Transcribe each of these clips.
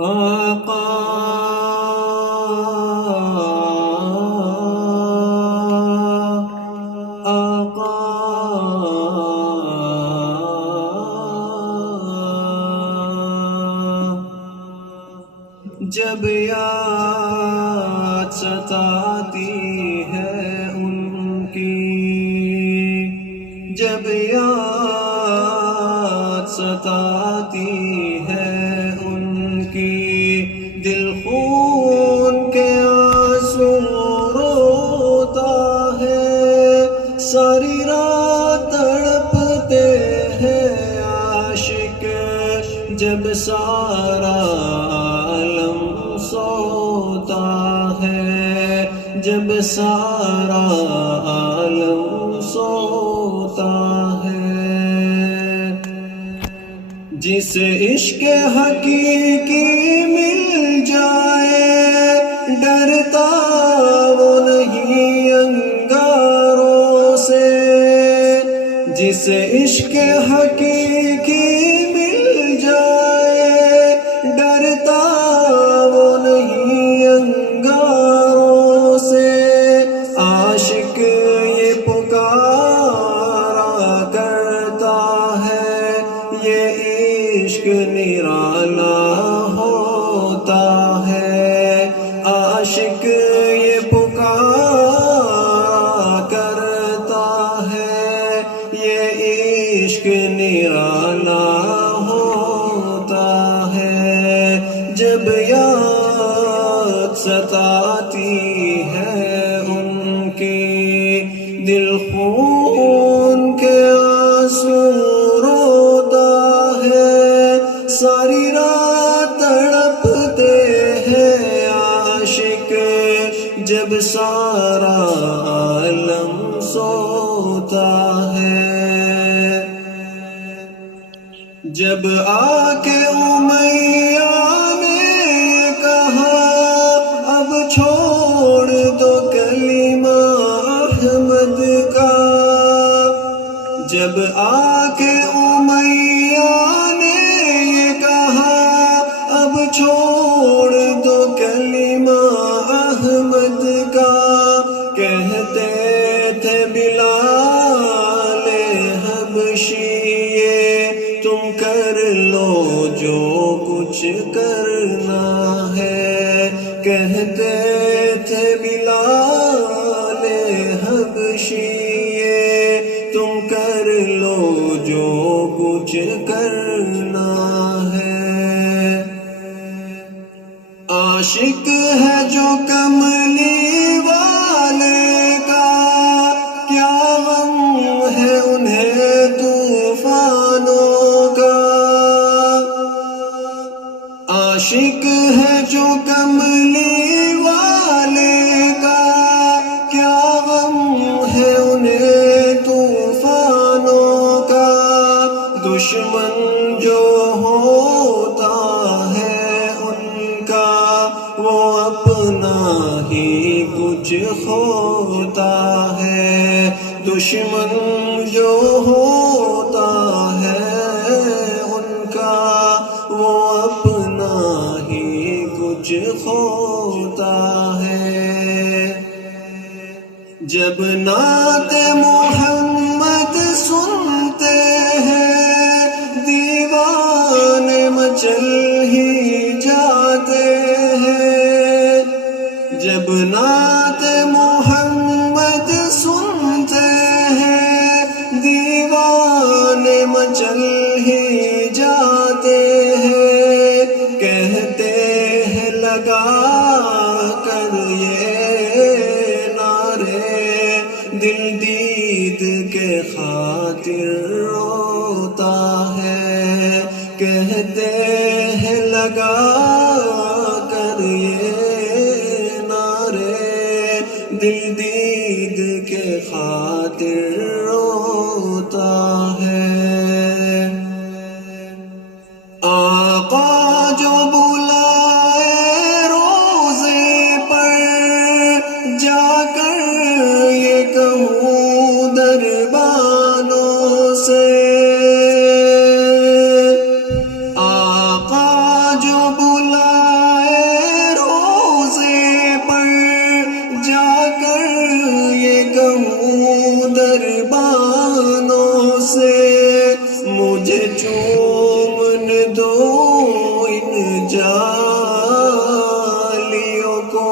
آقا آقا جب یاد ستاتی ہے ان کی، جب یاد ستاتی ہے ان کی، دل خون کے آنسو روتا ہے، ساری رات تڑپتے ہیں عاشق، جب سارا عالم سوتا ہے، جب سارا عالم سوتا ہے۔ جس عشق حقیقی مل جائے، ڈرتا وہ نہیں انگاروں سے، جس عشق حقیقی مل جائے، ڈرتا وہ نہیں انگاروں سے، عاشق یہ پکارا کرتا ہے، یہ عشق نرالا ہوتا ہے، عاشق یہ پکارا کرتا ہے، یہ عشق نرالا ہوتا ہے، جب یاد ستاتی ہے ان کی، دل خون کے آنسو روتا ہے، ساری رات تڑپتے ہیں عاشق، جب سارا عالم سوتا ہے۔ جب آ کے امیہ نے کہا اب چھوڑ دو کلمہ احمد کا، جب آ کے امیہ نے یہ کہا اب چھوڑ دو کلمہ احمد کا، کہتے تھے بلال حبشی تم کر لو جو کچھ کرنا ہے، کہتے تھے بلال حبشی تم کر لو جو کچھ کرنا ہے۔ عاشق ہے جو کملی والے کا، کیا غم ہے انہیں طوفانوں کا، عاشق ہے جو کملی والے کا، کیا غم ہے انہیں طوفانوں کا، دشمن جو ہوتا ہے ان کا، وہ اپنا ہی کچھ ہوتا ہے، دشمن جو ہوتا ہے ان کا، وہ اپنا ہی کچھ ہوتا ہے۔ جب نعت محمد سنتے ہیں دیوانے مچل ہی جاتے ہیں، جب نعت محمد سنتے ہیں دیوانے مچل ہی جاتے ہیں، کہتے ہیں لگا کر یہ نعرے دل دید کے خاطر روتا ہے، کہتے ہیں لگا کر یہ نعرے دل دید کے خاطر روتا ہے۔ آقا جو بلائے روزے پر جا کر یہ کہوں دربانوں سے، آقا جو بلائے بلائے روزے پر جا کر یہ کہوں دربانوں سے مجھے چومن دو ان جالیوں کو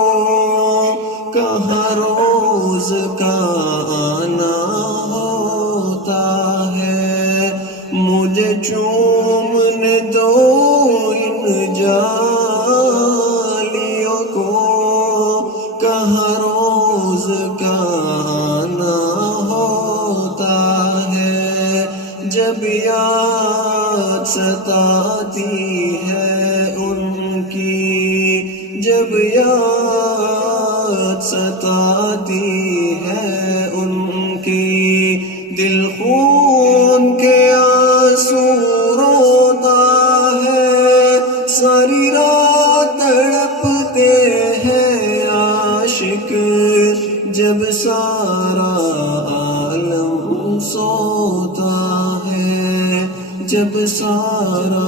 کہاں روز کا آنا ہوتا ہے مجھے چومن دو ان جالیوں کو کہاں روز کا آنا ہوتا ہے جب یاد ستاتی ہے ان کی جب یاد ستاتی ہے ان کی دل خون کے آنسو روتا ہے ساری رات تڑپتے ہیں عاشق جب سارا عالم سوتا ہے جب سارا